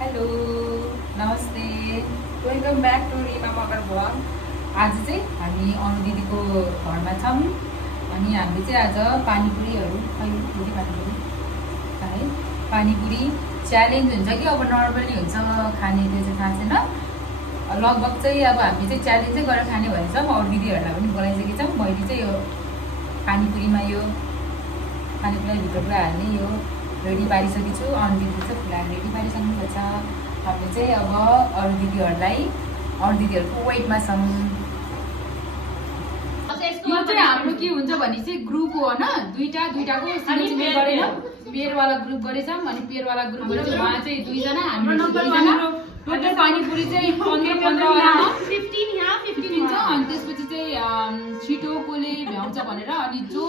Hello नमस्ते welcome back to Rima Magar vlog. आज चाहिँ हामी अनु दिदीको घरमा छौँ अनि हामीले चाहिँ आज पानीपुरीहरू पानीपुरी है पानीपुरी च्यालेन्ज हुन्छ कि अब नर्मली हुन्छ खाने त्यो चाहिँ थाहा छैन। लगभग चाहिँ अब हामी चाहिँ च्यालेन्ज चाहिँ गरेर खाने भनेर छौँ। अरू दिदीहरूलाई पनि बोलाइसकेको छौँ। मैले चाहिँ यो पानीपुरीमा यो खानेकुरा भित्र पुरा हाल्ने यो रेडी पारिसकेको छु। अरू दिदीले चाहिँ फुलाएर रेडी पारिसक्नुभएको छ। हामीले चाहिँ अब अरू दिदीहरूको वेटमा छौँ। यो चाहिँ हाम्रो के हुन्छ भने चाहिँ ग्रुप हो होइन, दुईटाको सिलेक्सन गरेर पेयरवाला ग्रुप गरेछौँ। अनि पेयरवाला ग्रुप गरेर उहाँ चाहिँ दुईजना हामी दुईजना टोटल पानीपुरी चाहिँ 15 छ। अनि त्यसपछि चाहिँ छिटो कसले भ्याउँछ भनेर अनि जो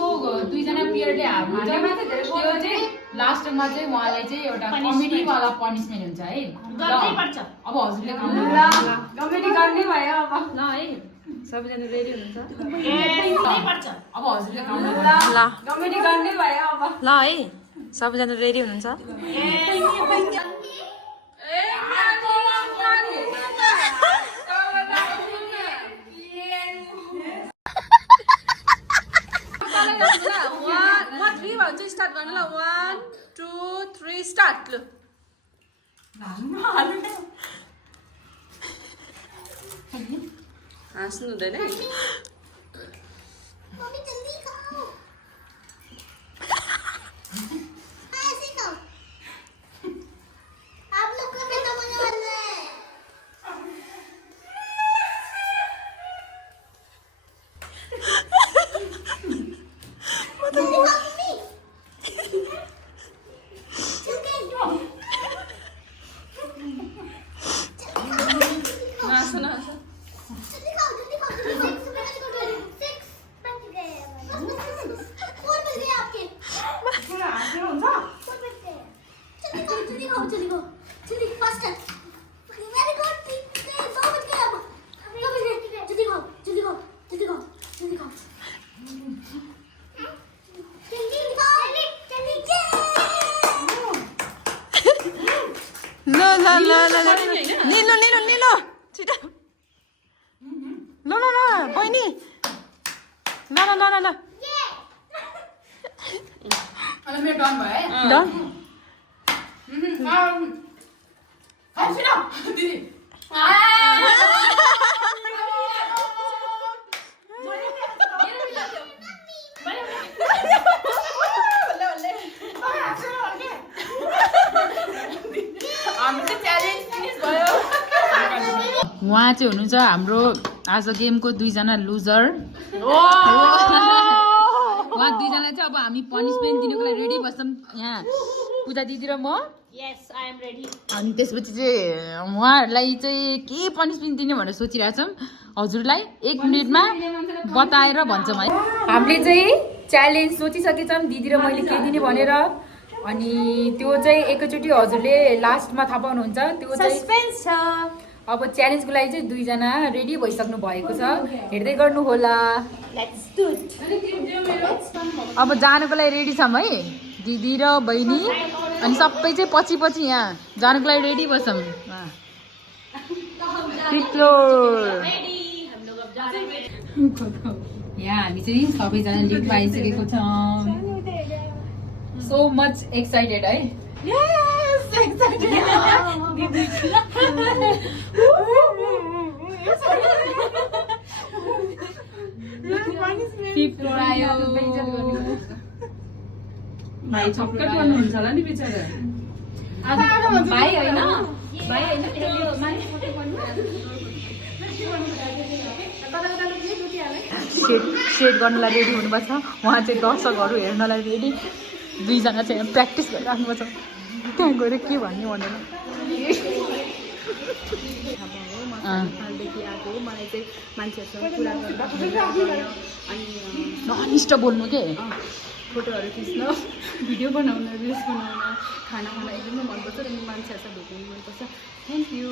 दुईजना पेयरले हार्नुहुन्छ त्यो चाहिँ लास्टमा चाहिँ उहाँलाई चाहिँ एउटा कमेडीवाला पनिसमेन्ट हुन्छ है। अब हजुरले कमेडी गर्ने भयो अब ल है, सबैजना रेडी हुनुहुन्छ? अब हजुरले कमेडी गर्ने भयो अब ल है, सबैजना रेडी हुनुहुन्छ? स्टार्ट गर्नु ल। 1 2 3 स्टार्ट। ल हाँस्नु हुँदैन है। निलो छिटो ल बहिनी ल अनि मेरो डन भयो है। डन दिदी उहाँ चाहिँ हुनुहुन्छ हाम्रो आज गेमको दुईजना लुजर। उहाँ दुईजना चाहिँ अब हामी पनिसमेन्ट दिनुको लागि रेडी बस्छौँ यहाँ, पूजा दिदी र म। अनि त्यसपछि चाहिँ उहाँहरूलाई चाहिँ के पनिसमेन्ट दिने भनेर सोचिरहेको छौँ। हजुरलाई 1 मिनटमा बताएर भन्छौँ है। हामीले चाहिँ च्यालेन्ज सोचिसकेछौँ दिदी र मैले के दिने भनेर। अनि त्यो चाहिँ एकैचोटि हजुरले लास्टमा थाहा पाउनुहुन्छ। त्यो चाहिँ अब च्यालेन्जको लागि चाहिँ दुईजना रेडी भइसक्नु भएको छ, हेर्दै गर्नु होला। अब जानुको लागि रेडी छौँ है, दिदी र बहिनी। अनि सबै चाहिँ पछि यहाँ जानुको लागि रेडी बस्छौँ। यहाँ हामी चाहिँ सबैजना लिफ्ट पाइसकेको छौँ। सो मच एक्साइटेड है। सेट गर्नुलाई रेडी हुनुपर्छ। उहाँ चाहिँ दर्शकहरू हेर्नलाई रेडी। दुईजना चाहिँ प्र्याक्टिस गरिराख्नुपर्छ, त्यहाँ गएर के भन्ने भनेर। मलाई चाहिँ मान्छेहरूसँग कुरा गर्दा अनि अनिष्ट बोल्नु के, फोटोहरू खिच्न, भिडियो बनाउन, रिल्स बनाउन, खाना खान एकदमै मनपर्छ र मान्छेहरूसँग भेट्नु मनपर्छ। Thank you.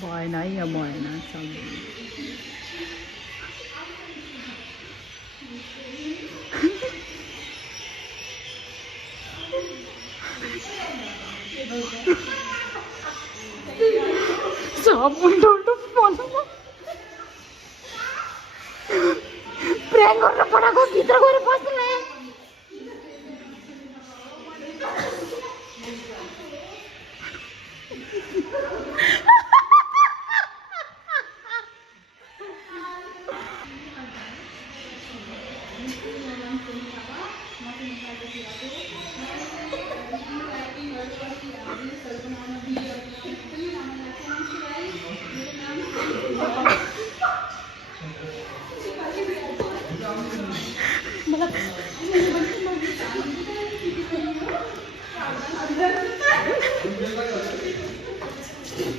भएन है यो भएन चल्दैन सब उल्टो उल्टो बनाउनु प्र्याङ्क गरेर पठाएको भित्र गएर बस्नु न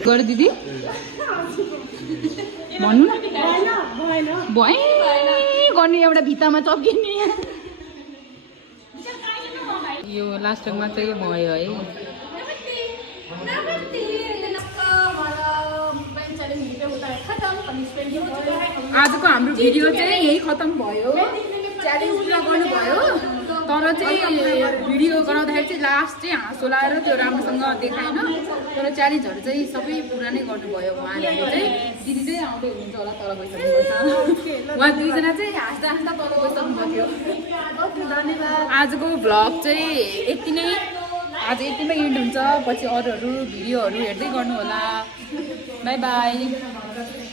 गर दिदी भन्नु न भएन गर्ने एउटा भित्तामा चप्किने यो लास्टमा चाहिँ भयो है आजको हाम्रो भिडियो चाहिँ यही खतम भयो च्यालेन्ज पुरा गर्नुभयो तर चाहिँ भिडियो गराउँदाखेरि चाहिँ लास्ट चाहिँ हाँसो लाएर त्यो राम्रोसँग देखाएन तर च्यालेन्जहरू चाहिँ सबै पुरा नै गर्नुभयो उहाँहरूले चाहिँ दिदी चाहिँ आउँदै हुनुहुन्छ होला तल गइसक्नुहुन्छ उहाँ दुईजना चाहिँ हाँस्दा हाँस्दा तल गइसक्नु थियो आजको भ्लग चाहिँ यति नै आज यतिमै एन्ड हुन्छ पछि अरूहरू भिडियोहरू हेर्दै गर्नु होला बाई बाई